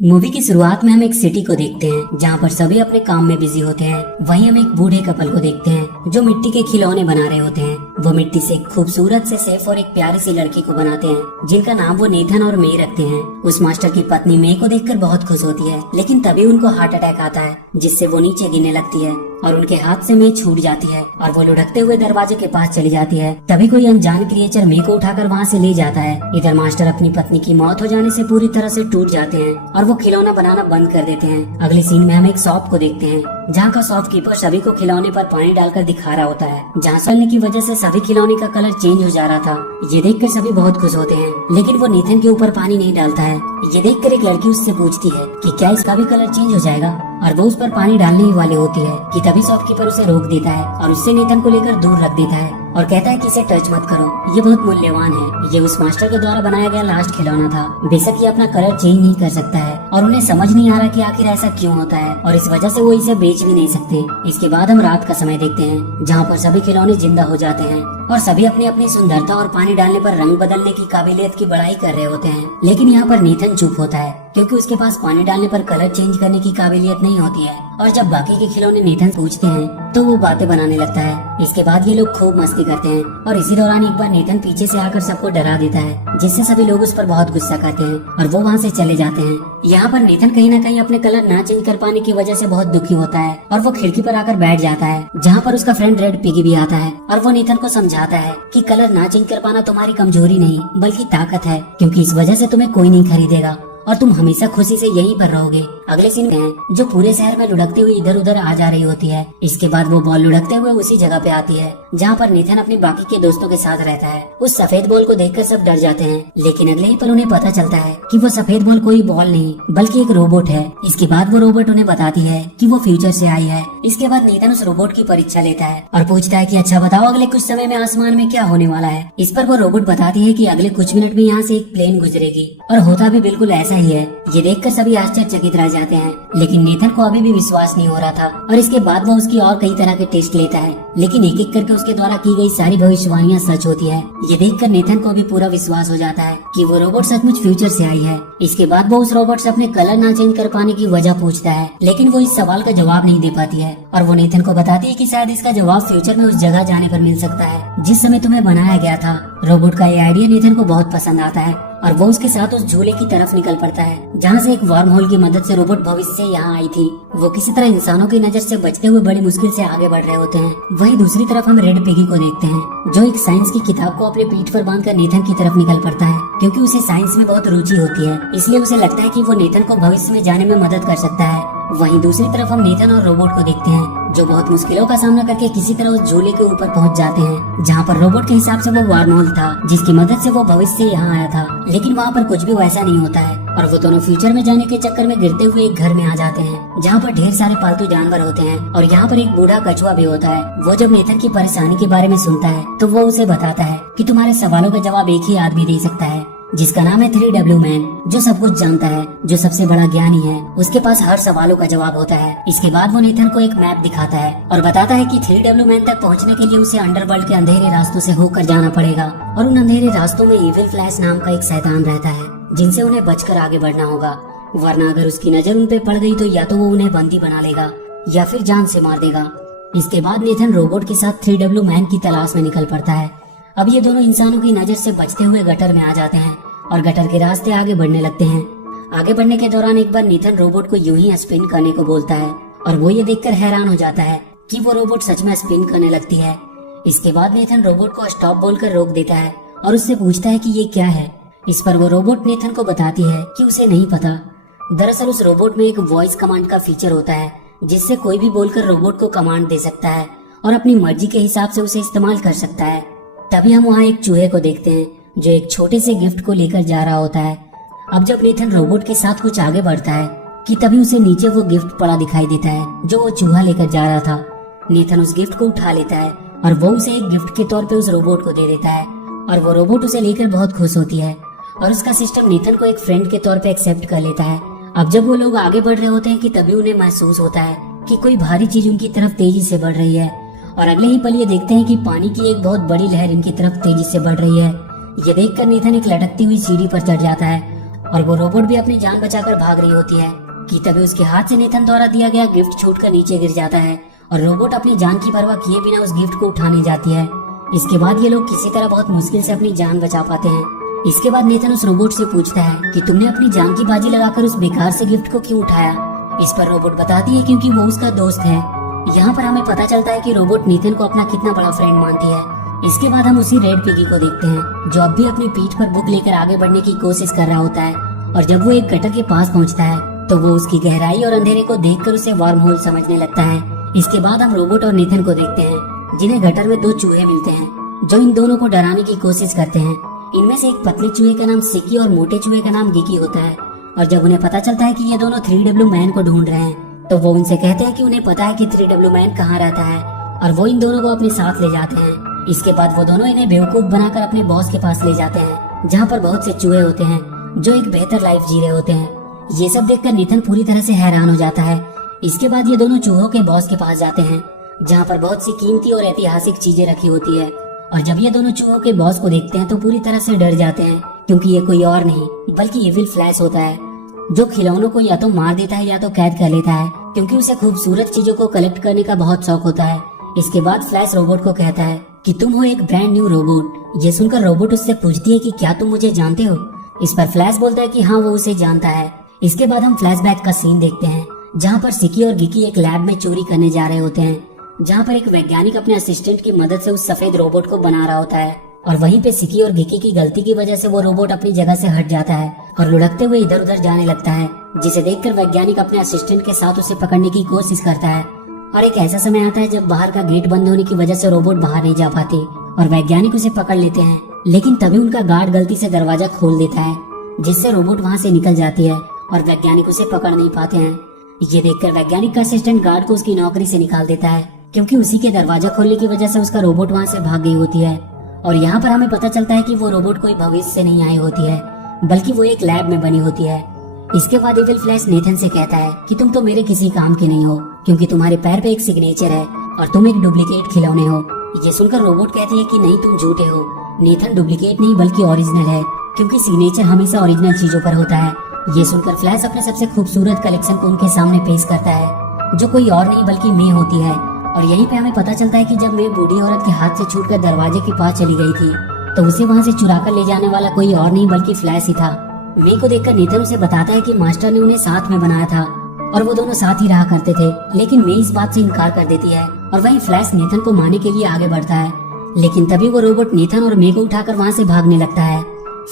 Movie की शुरुआत में हम एक सिटी को देखते हैं जहाँ पर सभी अपने काम में बिजी होते हैं। वहीं हम एक बूढ़े कपल को देखते हैं जो मिट्टी के खिलौने बना रहे होते हैं। वो मिट्टी से एक खूबसूरत से सेफ और एक प्यारी सी लड़की को बनाते हैं जिनका नाम वो नेथन और मे रखते हैं। उस मास्टर की पत्नी मे को देखकर बहुत खुश होती है, लेकिन तभी उनको हार्ट अटैक आता है जिससे वो नीचे गिरने लगती है और उनके हाथ से मे छूट जाती है और वो लुढ़कते हुए दरवाजे के पास चली जाती है। तभी कोई अनजान क्रिएचर मे को उठाकर वहाँ से ले जाता है। इधर मास्टर अपनी पत्नी की मौत हो जाने से पूरी तरह से टूट जाते हैं और वो खिलौना बनाना बंद कर देते हैं। अगले सीन में हम एक शॉप को देखते हैं जहाँ का शॉपकीपर सभी को खिलौने पर पानी डालकर दिखा रहा होता है। जहाँ चलने की वजह से सभी खिलौने का कलर चेंज हो जा रहा था। ये देखकर सभी बहुत खुश होते हैं, लेकिन वो नेथन के ऊपर पानी नहीं डालता है। ये देखकर एक लड़की उससे पूछती है कि क्या इसका भी कलर चेंज हो जाएगा, और वो उस पर पानी डालने ही वाली होती है कि तभी शॉपकीपर उसे रोक देता है और उससे नेथन को लेकर दूर रख देता है और कहता है कि इसे टच मत करो, ये बहुत मूल्यवान है। ये उस मास्टर के द्वारा बनाया गया लास्ट खिलौना था। बेशक ये अपना कलर चेंज नहीं कर सकता है और उन्हें समझ नहीं आ रहा कि आखिर ऐसा क्यों होता है और इस वजह से वो इसे बेच भी नहीं सकते। इसके बाद हम रात का समय देखते हैं जहाँ पर सभी खिलौने जिंदा हो जाते हैं और सभी अपनी अपनी सुंदरता और पानी डालने पर रंग बदलने की काबिलियत की बड़ाई कर रहे होते हैं। लेकिन यहाँ पर नेथन चुप होता है क्योंकि उसके पास पानी डालने पर कलर चेंज करने की काबिलियत नहीं होती है। और जब बाकी के खिलौने नेथन पूछते हैं तो वो बातें बनाने लगता है। इसके बाद ये लोग खूब मस्ती करते हैं और इसी दौरान एक बार नेथन पीछे से आकर सबको डरा देता है जिससे सभी लोग उस पर बहुत गुस्सा करते हैं और वो वहाँ से चले जाते हैं। यहाँ पर नेथन कहीं न कहीं अपने कलर ना चेंज कर पाने की वजह से बहुत दुखी होता है और वो खिड़की पर आकर बैठ जाता है जहाँ पर उसका फ्रेंड रेड पिगी भी आता है और वो नेथन को समझाता है कि कलर ना चेंज कर पाना तुम्हारी कमजोरी नहीं बल्कि ताकत है, क्योंकि इस वजह से तुम्हें कोई नहीं खरीदेगा और तुम हमेशा खुशी से यहीं पर रहोगे। अगले सीन में जो पूरे शहर में लुढ़कती हुई इधर उधर आ जा रही होती है। इसके बाद वो बॉल लुढ़कते हुए उसी जगह पे आती है जहाँ पर नेथन अपने बाकी के दोस्तों के साथ रहता है। उस सफेद बॉल को देखकर सब डर जाते हैं, लेकिन अगले ही पल उन्हें पता चलता है कि वो सफेद बॉल कोई बॉल नहीं बल्कि एक रोबोट है। इसके बाद वो रोबोट उन्हें बताती है कि वो फ्यूचर से आई है। इसके बाद नेथन उस रोबोट की परीक्षा लेता है और पूछता है कि अच्छा बताओ अगले कुछ समय में आसमान में क्या होने वाला है। इस पर वो रोबोट बताती है कि अगले कुछ मिनट में यहाँ से एक प्लेन गुजरेगी, और होता भी बिल्कुल ऐसा ही है। ये देखकर सभी आश्चर्यचकित रह जाते हैं, लेकिन नेथन को अभी भी विश्वास नहीं हो रहा था। और इसके बाद वो उसकी और कई तरह के टेस्ट लेता है, लेकिन एक एक करके उसके द्वारा की गई सारी भविष्यवाणियां सच होती है। ये देखकर नेथन को भी पूरा विश्वास हो जाता है कि वो रोबोट सचमुच फ्यूचर से आई है। इसके बाद वो उस रोबोट से अपने कलर ना चेंज कर पाने की वजह पूछता है, लेकिन वो इस सवाल का जवाब नहीं दे पाती है और वो नेथन को बताती है कि शायद इसका जवाब फ्यूचर में उस जगह जाने पर मिल सकता है जिस समय तुम्हें बनाया गया था। रोबोट का ये आइडिया नेथन को बहुत पसंद आता है और वो उसके साथ उस झूले की तरफ निकल पड़ता है जहाँ से एक वर्म होल की मदद से रोबोट भविष्य से यहाँ आई थी। वो किसी तरह इंसानों की नजर से बचते हुए बड़ी मुश्किल से आगे बढ़ रहे होते हैं। वहीं दूसरी तरफ हम रेड पिगी को देखते हैं जो एक साइंस की किताब को अपने पीठ पर बांधकर नेथन की तरफ निकल पड़ता है क्योंकि उसे साइंस में बहुत रुचि होती है, इसलिए उसे लगता है कि वो नेथन को भविष्य में जाने में मदद कर सकता है। वहीं दूसरी तरफ हम नेथन और रोबोट को देखते हैं जो बहुत मुश्किलों का सामना करके किसी तरह उस झूले के ऊपर पहुंच जाते हैं जहां पर रोबोट के हिसाब से वो वर्म होल था जिसकी मदद से वो भविष्य से यहाँ आया था। लेकिन वहाँ पर कुछ भी वैसा नहीं होता है और वो दोनों फ्यूचर में जाने के चक्कर में गिरते हुए एक घर में आ जाते हैं जहाँ पर ढेर सारे पालतू जानवर होते हैं और यहाँ पर एक बूढ़ा कछुआ भी होता है। वो जब नेथन की परेशानी के बारे में सुनता है तो वो उसे बताता है कि तुम्हारे सवालों का जवाब एक ही आदमी दे सकता है जिसका नाम है 3W मैन, जो सब कुछ जानता है, जो सबसे बड़ा ज्ञानी है। उसके पास हर सवालों का जवाब होता है। इसके बाद वो नेथन को एक मैप दिखाता है और बताता है कि 3W मैन तक पहुंचने के लिए उसे अंडरवर्ल्ड के अंधेरे रास्तों से होकर जाना पड़ेगा और उन अंधेरे रास्तों में इविल फ्लैश नाम का एक शैतान रहता है जिनसे उन्हें बचकर आगे बढ़ना होगा, वरना अगर उसकी नजर उन पे पड़ गई तो या तो वो उन्हें बंदी बना लेगा या फिर जान से मार देगा। इसके बाद नेथन रोबोट के साथ 3W मैन की तलाश में निकल पड़ता है। अब ये दोनों इंसानों की नजर से बचते हुए गटर में आ जाते हैं और गटर के रास्ते आगे बढ़ने लगते हैं। आगे बढ़ने के दौरान एक बार नेथन रोबोट को यूं ही स्पिन करने को बोलता है और वो ये देखकर हैरान हो जाता है कि वो रोबोट सच में स्पिन करने लगती है। इसके बाद नेथन रोबोट को स्टॉप बोलकर रोक देता है और उससे पूछता है कि ये क्या है। इस पर वो रोबोट नेथन को बताती है कि उसे नहीं पता। दरअसल उस रोबोट में एक वॉइस कमांड का फीचर होता है जिससे कोई भी बोलकर रोबोट को कमांड दे सकता है और अपनी मर्जी के हिसाब से उसे इस्तेमाल कर सकता है। तभी हम वहाँ एक चूहे को देखते हैं जो एक छोटे से गिफ्ट को लेकर जा रहा होता है। अब जब नेथन रोबोट के साथ कुछ आगे बढ़ता है कि तभी उसे नीचे वो गिफ्ट पड़ा दिखाई देता है जो वो चूहा लेकर जा रहा था। नेथन उस गिफ्ट को उठा लेता है और वो उसे एक गिफ्ट के तौर पे उस रोबोट को दे देता है और वो रोबोट उसे लेकर बहुत खुश होती है और उसका सिस्टम नेथन को एक फ्रेंड के तौर पे एक्सेप्ट कर लेता है। अब जब वो लोग आगे बढ़ रहे होते हैं कि तभी उन्हें महसूस होता है कि कोई भारी चीज उनकी तरफ तेजी से बढ़ रही है और अगले ही पल ये देखते हैं कि पानी की एक बहुत बड़ी लहर इनकी तरफ तेजी से बढ़ रही है। ये देखकर नेथन एक लटकती हुई सीढ़ी पर चढ़ जाता है और वो रोबोट भी अपनी जान बचाकर भाग रही होती है कि तभी उसके हाथ से नेथन द्वारा दिया गया गिफ्ट छूटकर नीचे गिर जाता है और रोबोट अपनी जान की परवाह किए बिना उस गिफ्ट को उठाने जाती है। इसके बाद ये लोग किसी तरह बहुत मुश्किल से अपनी जान बचा पाते हैं। इसके बाद नेथन उस रोबोट से पूछता है कि तुमने अपनी जान की बाजी लगाकर उस बेकार से गिफ्ट को क्यों उठाया। इस पर रोबोट बताती है क्योंकि वो उसका दोस्त है। यहाँ पर हमें पता चलता है कि रोबोट नेथन को अपना कितना बड़ा फ्रेंड मानती है। इसके बाद हम उसी रेड पिगी को देखते हैं जो अब भी अपनी पीठ पर बुक लेकर आगे बढ़ने की कोशिश कर रहा होता है और जब वो एक गटर के पास पहुँचता है तो वो उसकी गहराई और अंधेरे को देखकर उसे वार्म होल समझने लगता है। इसके बाद हम रोबोट और नेथन को देखते हैं जिन्हें गटर में दो चूहे मिलते हैं जो इन दोनों को डराने की कोशिश करते हैं। इनमें से एक पतले चूहे का नाम सिकी और मोटे चूहे का नाम गिकी होता है और जब उन्हें पता चलता है कि ये दोनों 3W मैन को ढूंढ रहे हैं तो वो उनसे कहते हैं कि उन्हें पता है कि 3W मैन कहाँ रहता है और वो इन दोनों को अपने साथ ले जाते हैं। इसके बाद वो दोनों इन्हें बेवकूफ बनाकर अपने बॉस के पास ले जाते हैं जहाँ पर बहुत से चूहे होते हैं जो एक बेहतर लाइफ जी रहे होते हैं। ये सब देखकर नेथन पूरी तरह से हैरान हो जाता है। इसके बाद ये दोनों चूहों के बॉस के पास जाते हैं जहाँ पर बहुत सी कीमती और ऐतिहासिक चीजें रखी होती है और जब ये दोनों चूहों के बॉस को देखते हैं तो पूरी तरह से डर जाते हैं क्योंकि ये कोई और नहीं बल्कि इविल फ्लैश होता है जो खिलौनों को या तो मार देता है या तो कैद कर लेता है क्योंकि उसे खूबसूरत चीजों को कलेक्ट करने का बहुत शौक होता है। इसके बाद फ्लैश रोबोट को कहता है कि तुम हो एक ब्रांड न्यू रोबोट। ये सुनकर रोबोट उससे पूछती है कि क्या तुम मुझे जानते हो। इस पर फ्लैश बोलता है कि हाँ वो उसे जानता है। इसके बाद हम फ्लैशबैक का सीन देखते हैं जहाँ पर सिकी और गिकी एक लैब में चोरी करने जा रहे होते हैं जहाँ पर एक वैज्ञानिक अपने असिस्टेंट की मदद से उस सफेद रोबोट को बना रहा होता है और वहीं पे सिकी और गिकी की गलती की वजह से वो रोबोट अपनी जगह से हट जाता है और लुढ़कते हुए इधर उधर जाने लगता है जिसे देखकर वैज्ञानिक अपने असिस्टेंट के साथ उसे पकड़ने की कोशिश करता है। और एक ऐसा समय आता है जब बाहर का गेट बंद होने की वजह से रोबोट बाहर नहीं जा पाते और वैज्ञानिक उसे पकड़ लेते हैं लेकिन तभी उनका गार्ड गलती से दरवाजा खोल देता है जिससे रोबोट वहाँ से निकल जाती है और वैज्ञानिक उसे पकड़ नहीं पाते हैं। ये देखकर वैज्ञानिक का असिस्टेंट गार्ड को उसकी नौकरी से निकाल देता है क्योंकि उसी के दरवाजा खोलने की वजह से उसका रोबोट वहाँ से भाग गई होती है। और यहाँ पर हमें पता चलता है कि वो रोबोट कोई भविष्य से नहीं आई होती है बल्कि वो एक लैब में बनी होती है। इसके बाद इविल फ्लैश नेथन से कहता है कि तुम तो मेरे किसी काम के नहीं हो क्योंकि तुम्हारे पैर पे एक सिग्नेचर है और तुम एक डुप्लीकेट खिलौने हो। ये सुनकर रोबोट कहती है कि नहीं तुम झूठे हो, नेथन डुप्लीकेट नहीं बल्कि ओरिजिनल है क्योंकि सिग्नेचर हमेशा ओरिजिनल चीजों पर होता है। ये सुनकर फ्लैश अपने सबसे खूबसूरत कलेक्शन को उनके सामने पेश करता है जो कोई और नहीं बल्कि मे होती है। और यहीं पे हमें पता चलता है कि जब मे बूढ़ी औरत के हाथ से छूटकर दरवाजे के पास चली गई थी तो उसे वहाँ से चुरा कर ले जाने वाला कोई और नहीं बल्कि फ्लैश ही था। मे को देखकर नेथन उसे बताता है कि मास्टर ने उन्हें साथ में बनाया था और वो दोनों साथ ही रहा करते थे लेकिन मे इस बात से इनकार कर देती है और वहीं फ्लैश नेथन को मारने के लिए आगे बढ़ता है लेकिन तभी वो रोबोट नेथन और मे को उठाकर वहाँ से भागने लगता है।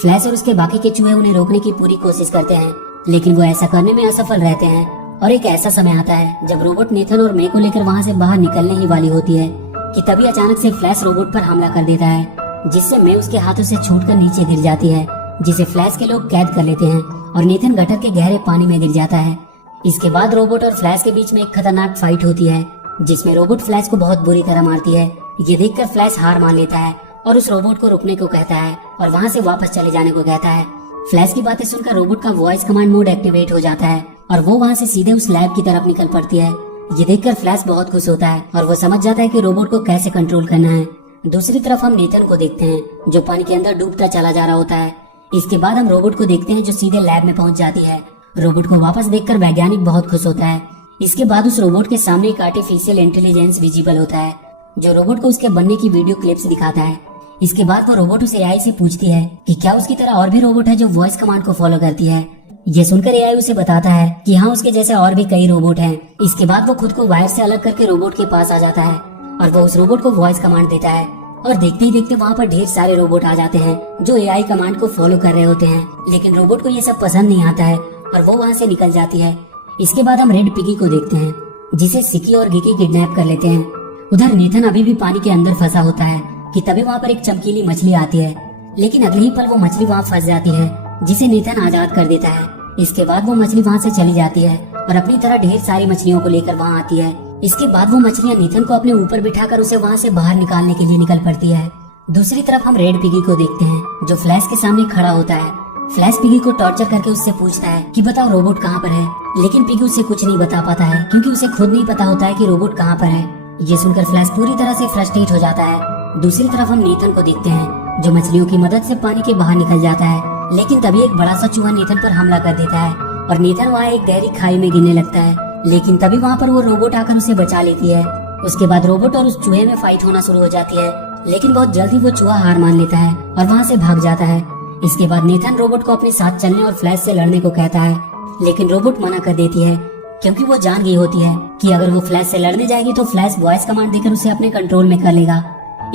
फ्लैश और उसके बाकी के चूहे उन्हें रोकने की पूरी कोशिश करते हैं लेकिन वो ऐसा करने में असफल रहते हैं। और एक ऐसा समय आता है जब रोबोट नेथन और मे को लेकर वहाँ से बाहर निकलने ही वाली होती है कि तभी अचानक से फ्लैश रोबोट पर हमला कर देता है जिससे मे उसके हाथों से छूटकर नीचे गिर जाती है जिसे फ्लैश के लोग कैद कर लेते हैं और नेथन गटर के गहरे पानी में गिर जाता है। इसके बाद रोबोट और फ्लैश के बीच में एक खतरनाक फाइट होती है जिसमें रोबोट फ्लैश को बहुत बुरी तरह मारती है। ये देखकर फ्लैश हार मान लेता है और उस रोबोट को रुकने को कहता है और वहाँ से वापस चले जाने को कहता है। फ्लैश की बातें सुनकर रोबोट का वॉइस कमांड मोड एक्टिवेट हो जाता है और वो वहाँ से सीधे उस लैब की तरफ निकल पड़ती है। ये देखकर फ्लैश बहुत खुश होता है और वो समझ जाता है कि रोबोट को कैसे कंट्रोल करना है। दूसरी तरफ हम नेथन को देखते हैं जो पानी के अंदर डूबता चला जा रहा होता है। इसके बाद हम रोबोट को देखते हैं जो सीधे लैब में पहुंच जाती है। रोबोट को वापस देखकर वैज्ञानिक बहुत खुश होता है। इसके बाद उस रोबोट के सामने एक आर्टिफिशियल इंटेलिजेंस विजिबल होता है जो रोबोट को उसके बनने की वीडियो क्लिप्स दिखाता है। इसके बाद वो रोबोट उस एआई से पूछती है कि क्या उसकी तरह और भी रोबोट है जो वॉइस कमांड को फॉलो करती है। ये सुनकर एआई उसे बताता है कि हाँ उसके जैसे और भी कई रोबोट हैं। इसके बाद वो खुद को वायर से अलग करके रोबोट के पास आ जाता है और वो उस रोबोट को वॉइस कमांड देता है और देखते ही देखते वहाँ पर ढेर सारे रोबोट आ जाते हैं जो एआई कमांड को फॉलो कर रहे होते हैं। लेकिन रोबोट को ये सब पसंद नहीं आता है और वो वहाँ से निकल जाती है। इसके बाद हम रेड पिगी को देखते हैं जिसे सिकी और गिकी किडनैप कर लेते हैं। उधर नेथन अभी भी पानी के अंदर फंसा होता है कि तभी वहाँ पर एक चमकीली मछली आती है लेकिन अगले ही पल वो मछली वहाँ फंस जाती है जिसे नेथन आजाद कर देता है। इसके बाद वो मछली वहाँ से चली जाती है और अपनी तरह ढेर सारी मछलियों को लेकर वहाँ आती है। इसके बाद वो मछलियाँ नेथन को अपने ऊपर बिठाकर उसे वहाँ से बाहर निकालने के लिए निकल पड़ती है। दूसरी तरफ हम रेड पिगी को देखते हैं जो फ्लैश के सामने खड़ा होता है। फ्लैश पिगी को टॉर्चर करके उससे पूछता है कि बताओ रोबोट कहाँ पर है, लेकिन पिगी उसे कुछ नहीं बता पाता है क्योंकि उसे खुद नहीं पता होता है कि रोबोट कहाँ पर है। ये सुनकर फ्लैश पूरी तरह से फ्रस्ट्रेट हो जाता है। दूसरी तरफ हम नेथन को देखते हैं जो मछलियों की मदद से पानी के बाहर निकल जाता है। लेकिन तभी एक बड़ा सा चूहा नेथन पर हमला कर देता है और नेथन वहाँ एक गहरी खाई में गिरने लगता है। लेकिन तभी वहाँ पर वो रोबोट आकर उसे बचा लेती है। उसके बाद रोबोट और उस चूहे में फाइट होना शुरू हो जाती है, लेकिन बहुत जल्दी वो चूहा हार मान लेता है और वहाँ से भाग जाता है। इसके बाद नेथन रोबोट को अपने साथ चलने और फ्लैश से लड़ने को कहता है, लेकिन रोबोट मना कर देती है क्योंकि वो जान गई होती है कि अगर वो फ्लैश से लड़ने जाएगी तो फ्लैश वॉइस कमांड देकर उसे अपने कंट्रोल में कर लेगा।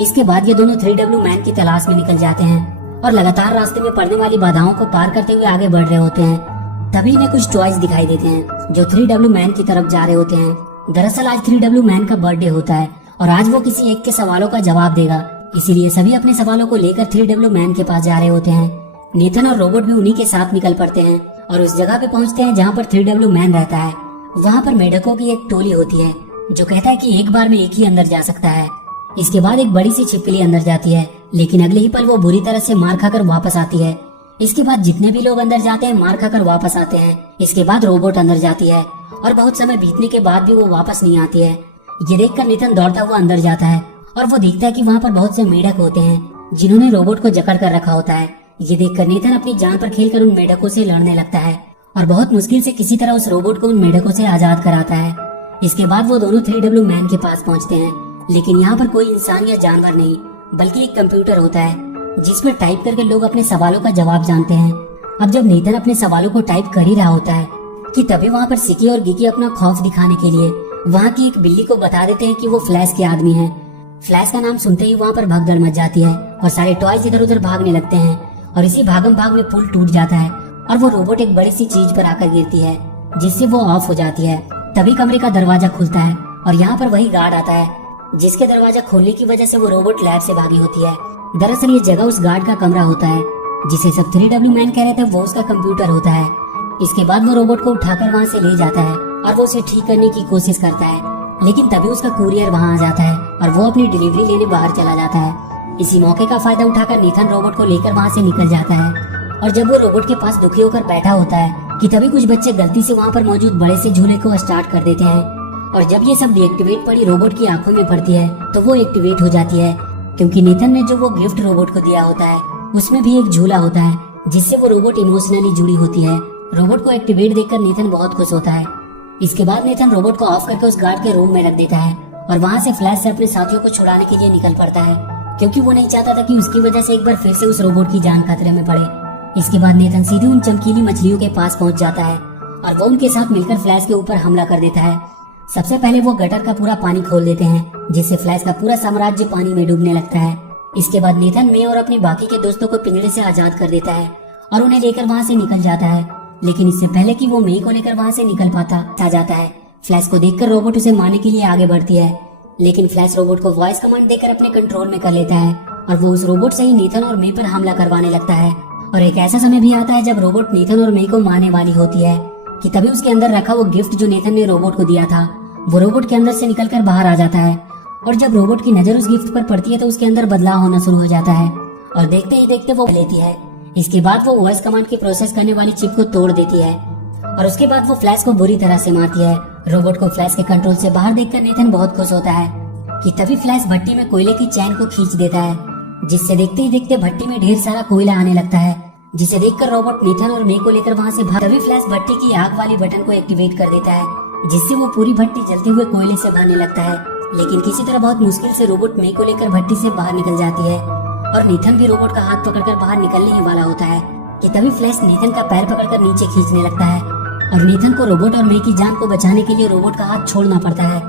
इसके बाद ये दोनों 3W मैन की तलाश में निकल जाते हैं और लगातार रास्ते में पड़ने वाली बाधाओं को पार करते हुए आगे बढ़ रहे होते हैं। तभी इन्हें कुछ टॉयज दिखाई देते हैं जो 3W मैन की तरफ जा रहे होते हैं। दरअसल आज 3W मैन का बर्थडे होता है और आज वो किसी एक के सवालों का जवाब देगा, इसीलिए सभी अपने सवालों को लेकर 3W मैन के पास जा रहे होते हैं। नेथन और रोबोट भी उन्हीं के साथ निकल पड़ते हैं और उस जगह पे पहुंचते हैं जहाँ पर 3W मैन रहता है। वहाँ पर मेढकों की एक टोली होती है जो कहता है कि एक बार में एक ही अंदर जा सकता है। इसके बाद एक बड़ी सी छिपकली अंदर जाती है, लेकिन अगले ही पल वो बुरी तरह से मार खाकर वापस आती है। इसके बाद जितने भी लोग अंदर जाते हैं मार खाकर वापस आते हैं। इसके बाद रोबोट अंदर जाती है और बहुत समय बीतने के बाद भी वो वापस नहीं आती है। ये देखकर नेथन दौड़ता हुआ अंदर जाता है और वो देखता है कि वहाँ पर बहुत से मेढक होते हैं जिन्होंने रोबोट को जकड़ कर रखा होता है। ये देखकर नेथन अपनी जान पर खेलकर उन मेढकों से लड़ने लगता है और बहुत मुश्किल से किसी तरह उस रोबोट को उन मेढकों से आजाद कराता है। इसके बाद वो दोनों 3W मैन के पास पहुंचते हैं, लेकिन यहाँ पर कोई इंसान या जानवर नहीं बल्कि एक कंप्यूटर होता है जिसमें टाइप करके लोग अपने सवालों का जवाब जानते हैं। अब जब नेथन अपने सवालों को टाइप कर ही रहा होता है कि तभी वहाँ पर सिकी और गिकी अपना खौफ दिखाने के लिए वहाँ की एक बिल्ली को बता देते हैं कि वो फ्लैश के आदमी है। फ्लैश का नाम सुनते ही वहाँ पर भगदड़ मच जाती है और सारे टॉयज इधर उधर भागने लगते हैं और इसी भागम भाग में पुल टूट जाता है और वो रोबोट एक बड़ी सी चीज पर आकर गिरती है जिससे वो ऑफ हो जाती है। तभी कमरे का दरवाजा खुलता है और यहाँ पर वही गार्ड आता है जिसके दरवाजा खोलने की वजह से वो रोबोट लैब से भागी होती है। दरअसल ये जगह उस गार्ड का कमरा होता है जिसे सब 3W मैन कह रहे थे, वो उसका कंप्यूटर होता है। इसके बाद वो रोबोट को उठाकर वहाँ से ले जाता है और वो उसे ठीक करने की कोशिश करता है, लेकिन तभी उसका कुरियर वहाँ आ जाता है और वो अपनी डिलीवरी लेने बाहर चला जाता है। इसी मौके का फायदा उठाकर नेथन रोबोट को लेकर वहाँ से निकल जाता है और जब वो रोबोट के पास दुखी होकर बैठा होता है कि तभी कुछ बच्चे गलती से वहाँ पर मौजूद बड़े से झूले को स्टार्ट कर देते हैं और जब ये सब डीएक्टिवेट पड़ी रोबोट की आंखों में पड़ती है तो वो एक्टिवेट हो जाती है, क्योंकि नेथन ने जो वो गिफ्ट रोबोट को दिया होता है उसमें भी एक झूला होता है जिससे वो रोबोट इमोशनली जुड़ी होती है। रोबोट को एक्टिवेट देखकर नेथन बहुत खुश होता है। इसके बाद नेथन रोबोट को ऑफ करके उस गार्ड के रूम में रख देता है और वहाँ से फ्लैश से अपने साथियों को छुड़ाने के लिए निकल पड़ता है, क्योंकि वो नहीं चाहता था कि उसकी वजह से एक बार फिर से उस रोबोट की जान खतरे में पड़े। इसके बाद नेथन सीधे उन चमकीली मछलियों के पास पहुंच जाता है और वो उनके साथ मिलकर फ्लैश के ऊपर हमला कर देता है। सबसे पहले वो गटर का पूरा पानी खोल देते हैं जिससे फ्लैश का पूरा साम्राज्य पानी में डूबने लगता है। इसके बाद नेथन मे और अपने बाकी के दोस्तों को पिंजरे से आजाद कर देता है और उन्हें लेकर वहाँ से निकल जाता है, लेकिन इससे पहले कि वो मे को लेकर वहाँ से निकल पाता आ जाता है। फ्लैश को देखकर रोबोट उसे मारने के लिए आगे बढ़ती है, लेकिन फ्लैश रोबोट को वॉइस कमांड देकर अपने कंट्रोल में कर लेता है और वो उस रोबोट से ही नेथन और मे पर हमला करवाने लगता है। और एक ऐसा समय भी आता है जब रोबोट नेथन और मे को मारने वाली होती है कि तभी उसके अंदर रखा वो गिफ्ट जो नेथन ने रोबोट को दिया था वो रोबोट के अंदर से निकलकर बाहर आ जाता है और जब रोबोट की नजर उस गिफ्ट पर पड़ती है तो उसके अंदर बदलाव होना शुरू हो जाता है और देखते ही देखते वो लेती है। इसके बाद वो वॉइस कमांड की प्रोसेस करने वाली चिप को तोड़ देती है और उसके बाद वो फ्लैश को बुरी तरह से मारती है। रोबोट को फ्लैश के कंट्रोल से बाहर देखकर नेथन बहुत खुश होता है कि तभी फ्लैश भट्टी में कोयले की चैन को खींच देता है, जिससे देखते ही देखते भट्टी में ढेर सारा कोयला आने लगता है, जिसे देखकर रोबोट नेथन और मे को लेकर वहाँ से भाग। तभी फ्लैश भट्टी की आग वाली बटन को एक्टिवेट कर देता है जिससे वो पूरी भट्टी जलते हुए कोयले से भरने लगता है, लेकिन किसी तरह बहुत मुश्किल से रोबोट मे को लेकर भट्टी से बाहर निकल जाती है और नेथन भी रोबोट का हाथ पकड़कर बाहर निकलने ही वाला होता है कि तभी फ्लैश नेथन का पैर पकड़कर नीचे खींचने लगता है और नेथन को रोबोट और मे की जान को बचाने के लिए रोबोट का हाथ छोड़ना पड़ता है,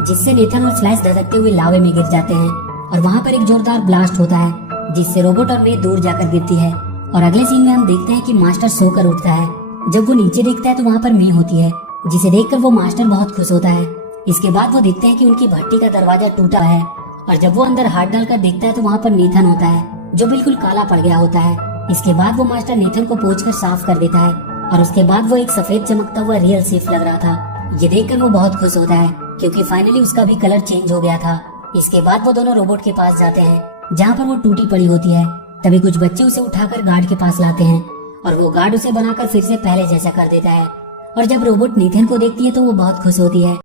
जिससे नेथन और फ्लैश धधकते हुए लावे में गिर जाते हैं और वहाँ पर एक जोरदार ब्लास्ट होता है जिससे रोबोट और मे दूर जाकर गिरती है। और अगले सीन में हम देखते हैं कि मास्टर सोकर उठता है। जब वो नीचे देखता है तो वहाँ पर मे होती है, जिसे देखकर वो मास्टर बहुत खुश होता है। इसके बाद वो देखते हैं कि उनकी भट्टी का दरवाजा टूटा है और जब वो अंदर हाथ डालकर देखता है तो वहाँ पर नेथन होता है जो बिल्कुल काला पड़ गया होता है। इसके बाद वो मास्टर नेथन को पोंछकर साफ कर देता है और उसके बाद वो एक सफेद चमकता हुआ रियल सेफ लग रहा था। ये देखकर वो बहुत खुश होता है क्योंकि फाइनली उसका भी कलर चेंज हो गया था। इसके बाद वो दोनों रोबोट के पास जाते हैं जहाँ पर वो टूटी पड़ी होती है। तभी कुछ बच्चे उसे उठाकर गार्ड के पास लाते हैं और वो गार्ड उसे बनाकर फिर से पहले जैसा कर देता है और जब रोबोट नेथन को देखती है तो वो बहुत खुश होती है।